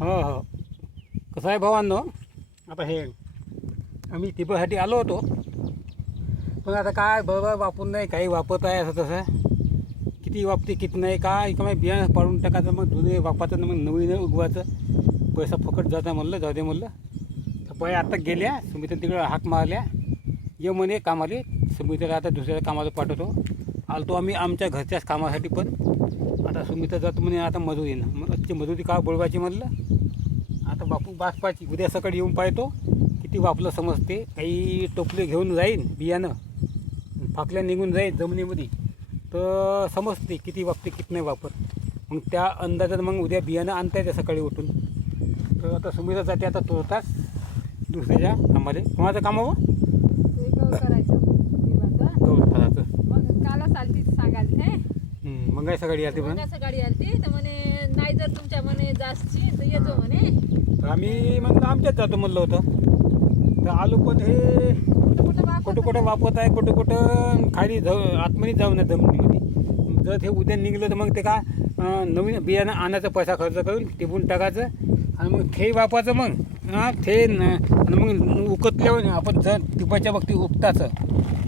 हो हो. कसं आहे भावांनो, आता हे आम्ही टिपसाठी आलो होतो, पण आता काय बरोबर वापरून नाही, काही वापरत आहे असं तसं. किती वापते किती नाही काय का बियाणं पाडून टाकायचं, मग जुने वापरायचं, मग नवीन उगवायचं. पैसा फुकट जाता म्हणलं, जाऊ दे म्हणलं. तर बाई आता गेल्या सुमित्रा तिकडं हाक मारल्या, ये म्हणे कामाले. सुमित्राला आता दुसऱ्या कामाला पाठवतो. आलतो आम्ही आमच्या घरच्याच कामासाठी, पण आता सुमित्रा जातो म्हणे आता मजुरीनं. मग आजची मजुरी का बोलवायची म्हणलं. आता बापू बासपाची उद्या सकाळी येऊन पाहतो किती वापलं समजते. काही टोपले घेऊन जाईन बियाणं, फाकल्या निघून जाईन जमिनीमध्ये, तर समजते किती वापते किती नाही वापर. मग त्या अंदाजात मग उद्या बियाणं आणता येते सकाळी उठून. तर आता सुमित्रा जाते आता तोडताच दुसऱ्याच्या कामाले. कोणाचं काम हवं गवत फळाचं. मग काला चालती सांगाल हे मग काय सकाळी आली पण सकाळी आलती तर म्हणे नाही जर तुमच्या म्हणे जास्तची तर येतो म्हणे. आम्ही म्हणलं आमच्याच जातो म्हणलं होतं. तर आलो पण हे कुठं कुठं वापरत आहे, कुठं कुठं खाली आतमध्ये जाऊ नये जमिनीमध्ये. जर हे उद्या निघलं तर मग ते काय नवीन बियाणं आणायचा पैसा खर्च करून टिपून टाकायचं आणि मग ते वापरायचं. मग ते आणि मग उकतल्यावर आपण जर टिपाच्या वक्ती उपटाचं,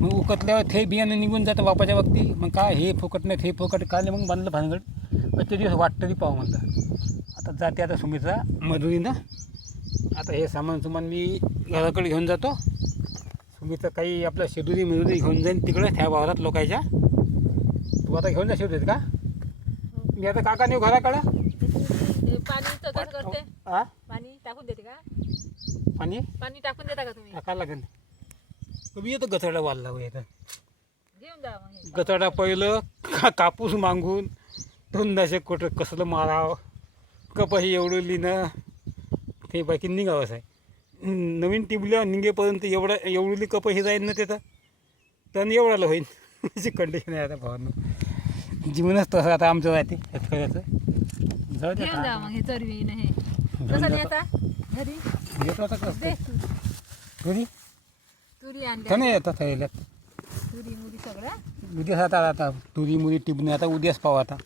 मग उकतल्यावर ते बियाणं निघून जातं वापाच्या वक्ती. मग काय हे फुकट नाही ते फुकट काय मग बांधलं भानगड. पण ते दिवस वाटतं ती पाहू म्हणलं. आता जाते आता सुमित्रा मजुरीनं. आता हे सामान मी घराकडे घेऊन जातो. सुमित्रा काही आपलं शेदुरी मजुरी घेऊन जाईन तिकडं त्या वावरात लोकांच्या. तू आता घेऊन जा शेवटीत का? मी आता काका नेऊ घराकडं. पाणी तर कसं करते? हा पाणी टाकून देते का? पाणी पाणी टाकून देता का तुम्ही? टाकायला लागेल. तुम्ही येतो गचडा वाढला येतं. घेऊन जा मग. गचडा पहिलं कापूस मागून दोनदाशे कुठं कसलं मारावं, कपाही एवढं लिहिणं ते बाकी निघावंच आहे. नवीन टिबल्या निघेपर्यंत एवढी कपाही जाईल ना तिथं, तर एवढाला होईल. अशी कंडिशन आहे आता भावांनो. जीवनच तसं आता आमचं राहते शेतकऱ्याचं. जाऊ दे घेऊन जा मग हे चरवी नाही कसं द्यायचा घरी येतो आता कसं दे घरी तुरी आणल्या तर नाही येतात यायल्यात. तुरी मुरी सगळं उद्याच आता तुरी मुरी टिपणे आता उद्याच पाहू. आता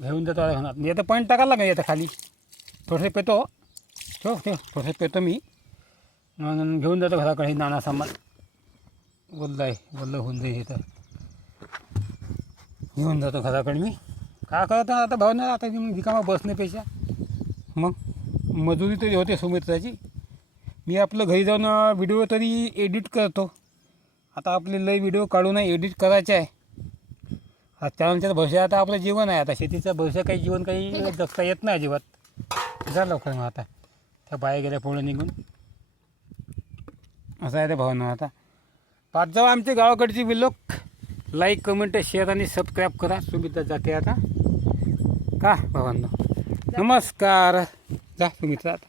घेऊन जातो आता. येतं पण टाकायला का येतं खाली थोडंसं पेतो. थोडंसं पेतो मी, मग घेऊन जातो घराकडे नाना सामान. बोललं होऊन जाईल तर घेऊन जातो घराकडे मी. काय करतो आता भाऊ ना, आता मग रिकामा बसण्यापेक्षा मग मजुरी तरी होते सुमित्राची. मी आपलं घरी जाऊन व्हिडिओ तरी एडिट करतो. आता आपले लय व्हिडिओ काढून एडिट करायचे आहे. हा चॅनलच्या भविष्य आता आपलं जीवन आहे. आता शेतीचं भविष्य काही जीवन काही जगता येत नाही अजिबात. जा लवकर मग आता त्या बाया गेल्या पुढं निघून. असं आहे ते भावना. आता पाच जाऊ आमचे गावाकडची व्हिडिओ. लाईक कमेंट शेअर आणि सबस्क्राईब करा. सुमित्रा जाते आता का भावांनो. नमस्कार. जा सुमित्रा आता.